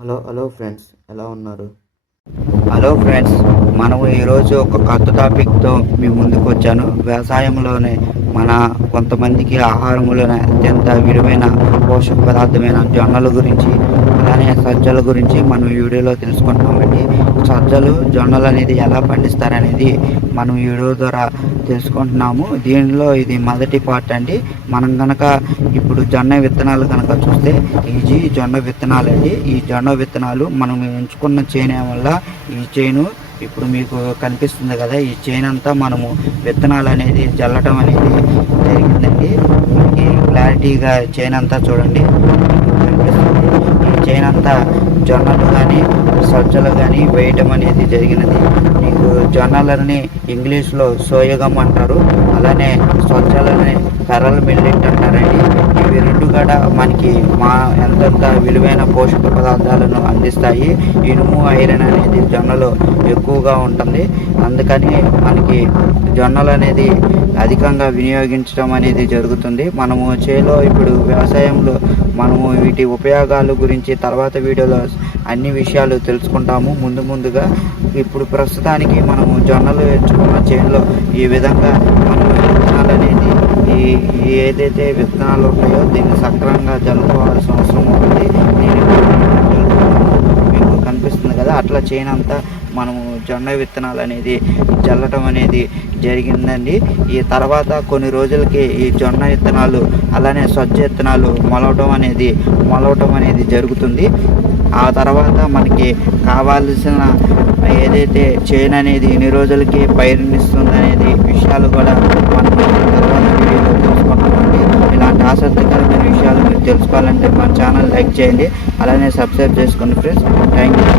Hello friends, ఎలా ఉన్నారు? Hello friends, మనము ఈరోజు ఒక కొత్త టాపిక్తో మీ ముందుకు వచ్చాను. వ్యవసాయంలోనే మన కొంతమందికి ఆహారంలోనే అత్యంత విలువైన పోషక పదార్థమైన జొన్నల గురించి, అలానే సజ్జల గురించి మనం ఈ వీడియోలో తెలుసుకుంటామండి. సజ్జలు, జొన్నలు అనేది ఎలా పండిస్తారనేది మనం ఈ వీడియో ద్వారా తెలుసుకుంటున్నాము. దీనిలో ఇది మొదటి పార్ట్ అండి. మనం కనుక ఇప్పుడు జొన్న విత్తనాలు కనుక చూస్తే ఇది జొన్న విత్తనాలు అండి. ఈ జొన్న విత్తనాలు మనం ఎంచుకున్న చేను వల్ల ఈ చేను ఇప్పుడు మీకు కనిపిస్తుంది కదా, ఈ చేను అంతా మనము విత్తనాలు అనేది జల్లటం అనేది జరిగిందండి. మనకి క్లారిటీగా చేను అంతా చూడండి కనిపిస్తుంది. ఈ చేను అంతా జొన్నలు కానీ సజ్జలు కానీ వేయటం అనేది జరిగినది. మీకు జొన్నలని ఇంగ్లీష్లో సోయగమ్ అంటారు, అలానే సజ్జలని పెరల్ మిల్లెట్ అంటారండి. ఇవి రెండు కూడా మనకి ఎంతెంత విలువైన పోషక పదార్థాలను అందిస్తాయి. ఇనుము, ఐరన్ అనేది జొన్నలో ఎక్కువగా ఉంటుంది. అందుకని మనకి జొన్నలు అనేది అధికంగా వినియోగించడం అనేది జరుగుతుంది. మనము చేలో ఇప్పుడు వ్యవసాయంలో మనము వీటి ఉపయోగాల గురించి తర్వాత వీడియోలో అన్ని విషయాలు తెలుసుకుంటాము ముందుగా. ఇప్పుడు ప్రస్తుతానికి మనము జొన్నలు ఎంచుకున్న చేనులో ఈ విధంగా మనము విత్తనాలు అనేది ఏదైతే విత్తనాలు ఉంటాయో దీన్ని సక్రమంగా జల్లుకోవాల్సిన అవసరం ఉంటుంది. మీకు కనిపిస్తుంది కదా, అట్లా చేయనంతా మనము జొన్న విత్తనాలు అనేది జల్లటం అనేది జరిగిందండి. ఈ తర్వాత కొన్ని రోజులకి ఈ జొన్న విత్తనాలు అలానే సజ్జ విత్తనాలు మొలవటం అనేది జరుగుతుంది. ఆ తర్వాత మనకి కావాల్సిన ఏదైతే చేను అనేది ఎన్ని రోజులకి పైరునిస్తుంది అనేది విషయాలు కూడా మనం తర్వాత వీడియోలో తెలుసుకుంటామండి. ఇలాంటి ఆసక్తికరమైన విషయాలు మీరు తెలుసుకోవాలంటే మన ఛానల్ లైక్ చేయండి, అలానే సబ్స్క్రైబ్ చేసుకోండి ఫ్రెండ్స్. Thank you.